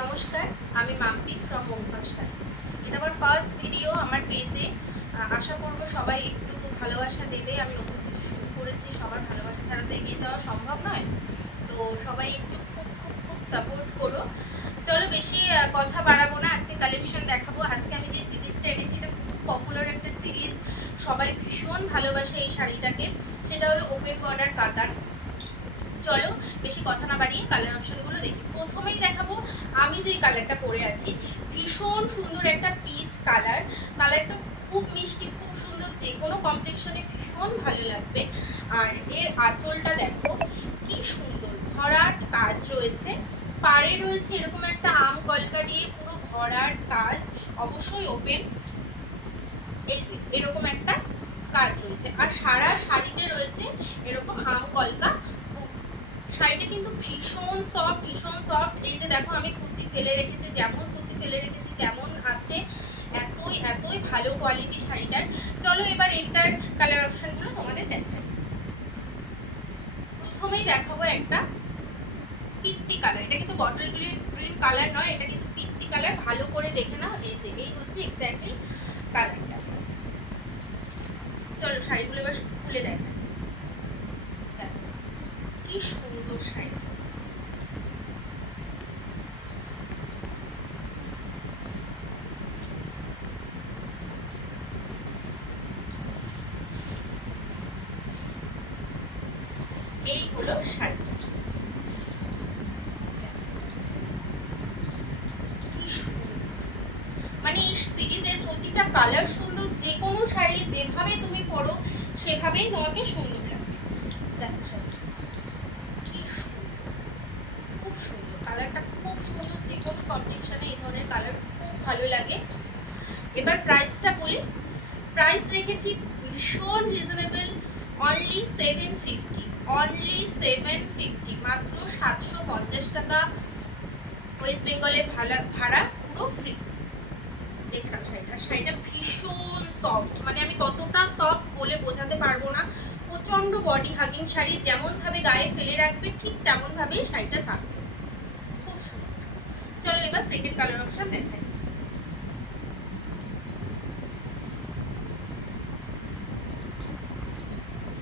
নমস্কার, আমি মাম্পি ফ্রম মুখভাষা। এটা আমার ফার্স্ট ভিডিও আমার পেজে। আশা করব সবাই একটু ভালোবাসা দেবে। আমি নতুন কিছু শুরু করেছি, সবার ভালোবাসা ছাড়া তো এগিয়ে যাওয়া সম্ভব নয়। তো সবাই একটু খুব খুব খুব সাপোর্ট করো। চলো বেশি কথা বাড়াবো না, আজকে কালেকশন দেখাবো। আজকে আমি যে সিরিজটা এনেছি এটা খুব পপুলার একটা সিরিজ, সবাই ভীষণ ভালোবাসে এই শাড়িটাকে। সেটা হলো ওপেন বর্ডার কাতান। চলো বেশি কথা না বাড়িয়ে কালার অপশনগুলো দেখি। প্রথমেই দেখাবো আমি যে কালারটা পরে আছি, ভীষণ সুন্দর একটা পিচ কালার। কালারটা খুব মিষ্টি, খুব সুন্দর, যে কোনো কমপ্লেক্সনে ভীষণ ভালো লাগবে। আর এর আঁচলটা দেখো কি সুন্দর, ভরাট কাজ রয়েছে। পাড়ে রয়েছে এরকম একটা আম কলকা দিয়ে পুরো ভরাট কাজ, অবশ্যই ওপেন। এই যে এরকম একটা কাজ রয়েছে, আর সারা শাড়িতে রয়েছে এরকম আম কলকা। শাড়িটা কিন্তু ভীষণ সফট, ভীষণ সফট। এই যে দেখো আমি কুচি ফেলে রেখেছি, যেমন কুচি ফেলে রেখেছি তেমন আছে। এতই এতই ভালো কোয়ালিটি শাড়িটার। চলো এবার এইটার কালার অপশনগুলো তোমাদের দেখাই। প্রথমেই দেখাবো একটা পিত্তি কালার। এটা কিন্তু বটল গ্রিন কালার নয়, এটা কিন্তু পিত্তি কালার। ভালো করে দেখে নাও, এই যে এই হচ্ছে এক্স্যাক্টলি কালারটা। চলো শাড়িগুলো এবার খুলে দেখাই। কি সুন্দর শাড়িটা, এই হলো শাড়িটা। মানে এই সিরিজের প্রতিটা কালার সুন্দর, যে কোনো শাড়ি যেভাবে তুমি পরো সেভাবেই তোমাকে সুন্দর লাগবে। দেখো কি খুব সুন্দর কালারটা, খুব সুন্দর। যে কোনো কম্বিনেশনে এই ধরনের কালার খুব ভালো লাগে। এবার প্রাইসটা বলি। প্রাইস রেখেছি ভীষণ রিজনেবল, অনলি 750, অনলি 750, মাত্র 750 টাকা। ওয়েস্ট বেঙ্গলে ভাড়া পুরো ফ্রি। দেখে নাও শাড়িটা, শাড়িটা ভীষণ সফট, মানে আমি কতটা সফট বলে বোঝাতে পারবো না। প্রচন্ড বডি হাগিং শাড়ি, যেমন ভাবে গায়ে ফেলে রাখবে ঠিক তেমন ভাবেই শাড়িটা থাকবে, খুব সুন্দর। চলো এবার সেকেন্ড কালার অপশন দেখাই।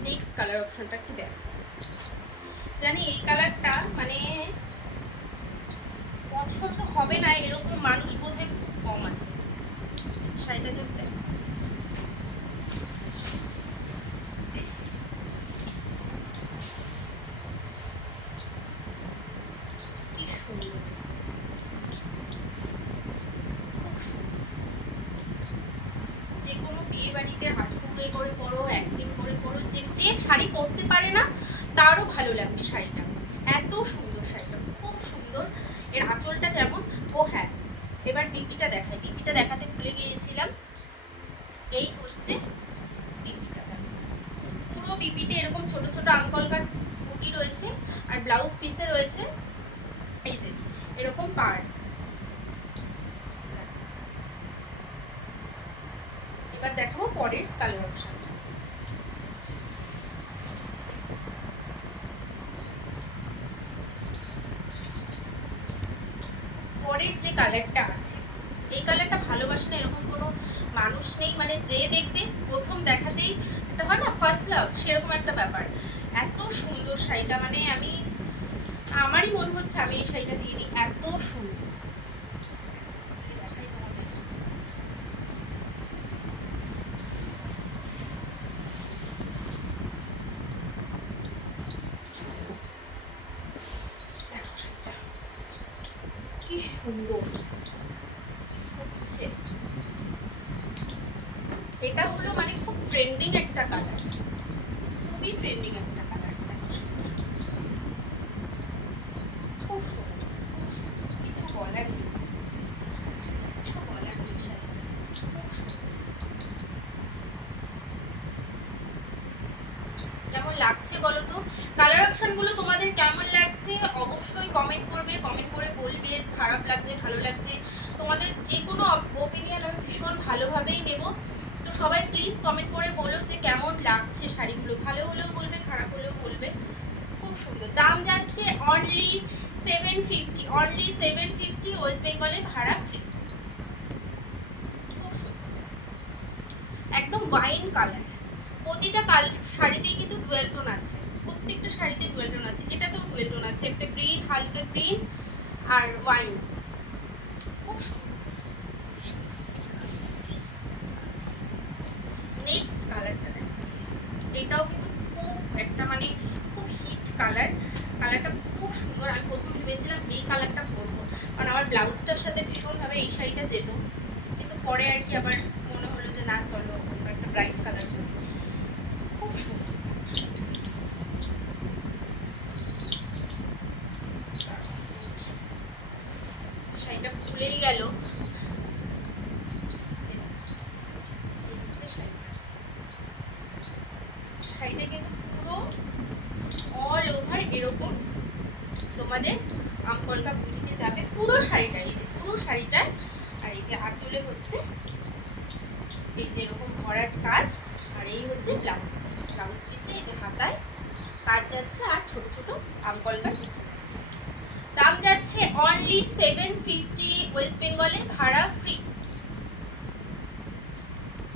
নেক্সট কালার অপশনটা কি দেখো। জানি এই কালারটা মানে পছন্দ হবে না এরকম মানুষ বোধহয় খুব কম আছে। শাড়িটা জাস্ট দেখো, কি সুন্দর, খুব সুন্দর। যে কোনো বিয়ে বাড়িতে হাত পুরে করে পরো, একদিন করে পরো, যে যে শাড়ি পরতে পারে না তারও ভালো লাগবে শাড়িটা। এত সুন্দর শাড়িটা, খুব সুন্দর। এর আঁচলটা যেমন। ও হ্যাঁ, এবার বিপিটা দেখাই। বিপিটা দেখাতে ভুলে গিয়েছিলাম। এই হচ্ছে বিপিটা। পুরো বিপিতে এরকম ছোট ছোট আঙ্কলকার বুটি রয়েছে, আর ব্লাউজ পিসে রয়েছে এই যে এরকম পাড়। এবার দেখাবো পরের কালার অপশন। পরের যে কালারটা আছে, এই কালারটা ভালোবাসে না এরকম কোনো মানুষ নেই। মানে যে দেখবে প্রথম দেখাতেই এটা হয় না ফার্স্ট লাভ, সেরকম একটা ব্যাপার। এত সুন্দর শাড়িটা, মানে আমারই মনে হচ্ছে আমি এই শাড়িটা নিয়ে নিই, এত সুন্দর। কি সুন্দর হচ্ছে, এটা হলো মানে খুব ট্রেন্ডিং একটা কালার, খুবই ট্রেন্ডিং একটা কালার। খুব সুন্দর, কিছু বলার নেই, কিছু বলার নেই। শাড়িটা খুব সুন্দর, কেমন লাগছে বলো তো? কালার অপশনগুলো তোমাদের কেমন লাগছে অবশ্যই কমেন্ট করবে, কমেন্ট করে বলবে খারাপ লাগছে ভালো লাগছে। তোমাদের যে কোনো ওপিনিয়ন আমি ভীষণ ভালোভাবেই নেব। তো সবাই প্লিজ কমেন্ট করে বলো যে কেমন লাগছে শাড়িগুলো। ভালো হলেও বলবে, খারাপ হলেও বলবে। খুব সুন্দর। দাম যাচ্ছে অনলি 750, অনলি 750, ওয়েস্ট বেঙ্গলে ভাড়া ফ্রি। একদম ওয়াইন কালার, প্রতিটা শাড়িতেই কিন্তু ডুয়েল টোন আছে, প্রত্যেকটা শাড়িতে ডুয়েল টোন আছে, এটাতেও ডুয়েল টোন আছে, একটা গ্রিন, হালকা গ্রিন আর ওয়াইন। খুব নেক্সট কালারটা দেখো, এটাও কিন্তু খুব একটা মানে খুব হিট কালার, কালারটা খুব সুন্দর। আমি প্রথম ভেবেছিলাম এই কালারটা পরবো, কারণ আমার ব্লাউজটার সাথে ভীষণভাবে এই শাড়িটা যেত, কিন্তু পরে আর কি আবার মনে হলো যে না, চলো একটা ব্রাইট কালার পরি। খুব সুন্দর, শাড়িটা খুলেই গেল। শাড়িটা কিন্তু পুরো অল ওভার এরকম তোমাদের আমকলকা বুটিতে যাবে পুরো শাড়িটা, এই যে পুরো শাড়িটা। আর এই যে আঁচলে হচ্ছে এই যে এরকম ভরাট কাজ, আর এই হচ্ছে ব্লাউজ পিস, ব্লাউজ পিসে এই যে হাতায় কাজ যাচ্ছে আর ছোট ছোট আমকলকা যাচ্ছে। দাম যাচ্ছে অনলি 750, ওয়েস্ট বেঙ্গলে ভাড়া ফ্রি।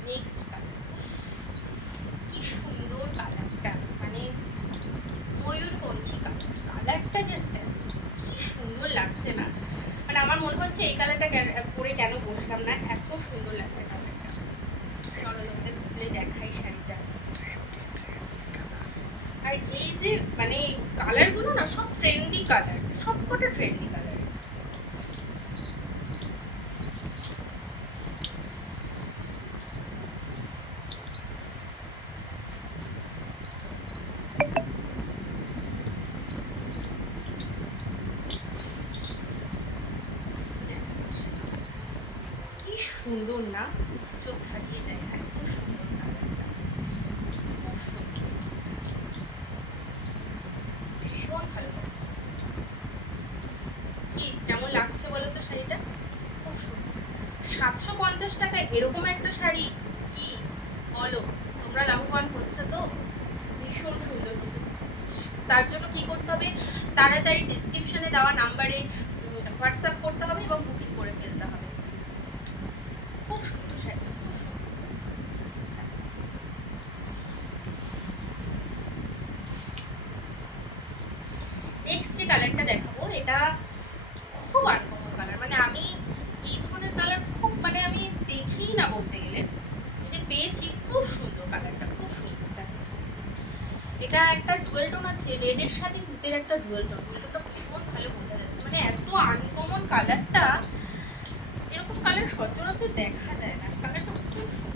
নেক্সট কি সুন্দর কালারটা, মানে ময়ূরকণ্ঠী কালার, কালারটা যে কি সুন্দর লাগছে না, মানে আমার মনে হচ্ছে এই কালারটা পরে কেন বসলাম না, এত সুন্দর লাগছে কালারটা। চলো তোমাদের খুলে দেখাই শাড়িটা। আর এই যে মানে কালারগুলো না সব ট্রেন্ডি কালার, সবকটা ট্রেন্ডি কালার। সুন্দর না, চোখ ধাঁধিয়ে যায়, এত সুন্দর কালারটা, খুব সুন্দর, ভীষণ ভালো লাগছে। কি কেমন লাগছে বলো তো শাড়িটা? খুব সুন্দর। 750 টাকায় এরকম একটা শাড়ি কি বলো, তোমরা লাভবান হচ্ছে তো, ভীষণ সুন্দর। তার জন্য কি করতে হবে, তাড়াতাড়ি ডিসক্রিপশনে দেওয়া নাম্বারে হোয়াটসঅ্যাপ করতে হবে এবং বুকিং করে ফেলতে হবে। খুব সুন্দর শাড়িটা, খুব সুন্দর। নেক্সট যে কালারটা দেখাবো, এটা খুব আনকমন কালার, মানে আমি এই ধরনের কালার খুব মানে আমি দেখিই না বলতে গেলে, যে পেয়েছি খুব সুন্দর কালারটা, খুব সুন্দর। এটা একটা ডুয়েল টোন আছে, রেডের সাথে তুতের একটা ডুয়েল টোন, ডুয়েলটা ভীষণ ভালো বোঝা যাচ্ছে, মানে এত আনকমন কালারটা, এরকম কালার সচরাচর দেখা যায় না, কালারটা খুব সুন্দর।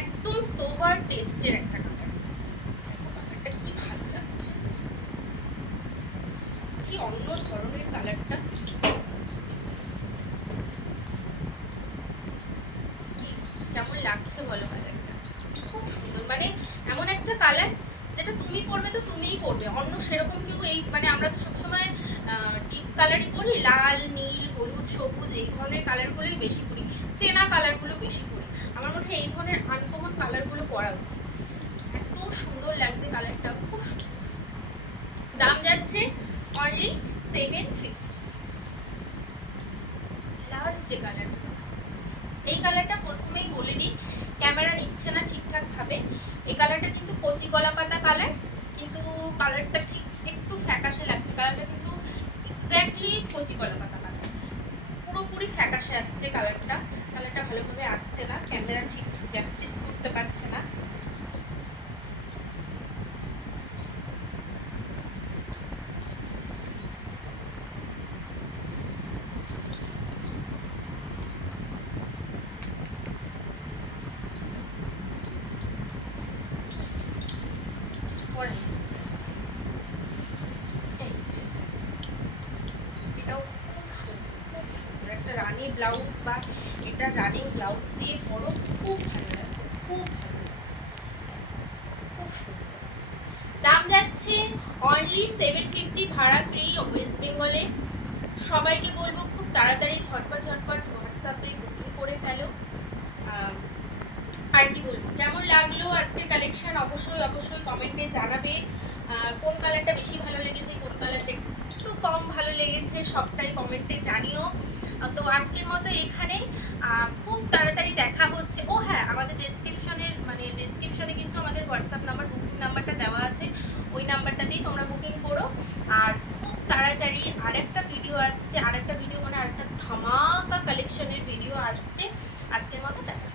একদম সোভার টেস্টের একটা কালার, কালারটা কি ভালো লাগছে, কি অন্য ধরনের কালারটা, কেমন লাগছে বলো কালারটা? খুব সুন্দর, মানে এমন একটা কালার যেটা তুমি পরবে তো তুমিই পরবে, অন্য সেরকম কেউ এই মানে আমরা তো সবসময় ডিপ কালারই পরি, লাল নীল হলুদ সবুজ এই ধরনের কালারগুলোই বেশি পরি, চেনা কালারগুলো বেশি পরি, আমার মনে হয় এই ধরনের আনকমন কালারগুলো পরা উচিত। এত সুন্দর লাগছে কালারটা, খুব সুন্দর। দাম যাচ্ছে অনলি 750। লাস্ট যে কালারটা, এই কালারটা প্রথমেই বলে দিই, ক্যামেরা নিচ্ছে না ঠিকঠাক ভাবে, এই কালারটা কিন্তু কচি কলা পাতা কালার, কিন্তু কালারটা ঠিক একটু ফ্যাকাশে লাগছে, কালারটা কিন্তু এক্স্যাক্টলি কচি কলা পাতা কালার, পুরোপুরি ফ্যাকাশে আসছে কালারটা, কালারটা ভালোভাবে আসছে না, ক্যামেরা ঠিক জাস্টিস করতে পারছে না। রানী ব্লাউজ বা এটা রানিং ব্লাউজ দিয়ে পরো, খুব ভালো লাগে, খুব ভালো লাগে, খুব সুন্দর। দাম যাচ্ছে অনলি 750, ভাড়া ফ্রি, ওয়েস্ট বেঙ্গলে। সবাইকে বলবো খুব তাড়াতাড়ি ঝটপট হোয়াটসঅ্যাপে বুকিং করে ফেলো। আর কি বলবো, কেমন লাগলো আজকের কালেকশন অবশ্যই অবশ্যই কমেন্টে জানাবে। কোন কালারটা বেশি ভালো লেগেছে, কোন কালারটা একটু কম ভালো লেগেছে, সবটাই কমেন্টে জানিও। তো আজকের মতো এখানেই, খুব তাড়াতাড়ি দেখা হচ্ছে। ও হ্যাঁ, আমাদের ডেসক্রিপশনে কিন্তু আমাদের হোয়াটসঅ্যাপ নাম্বার, বুকিং নাম্বারটা দেওয়া আছে, ওই নাম্বারটা দিয়ে তোমরা বুকিং করো। আর খুব তাড়াতাড়ি আরেকটা ভিডিও আসছে, আরেকটা ভিডিও মানে আরেকটা ধামাকা কালেকশনের ভিডিও আসছে। আজকের মতো দেখা।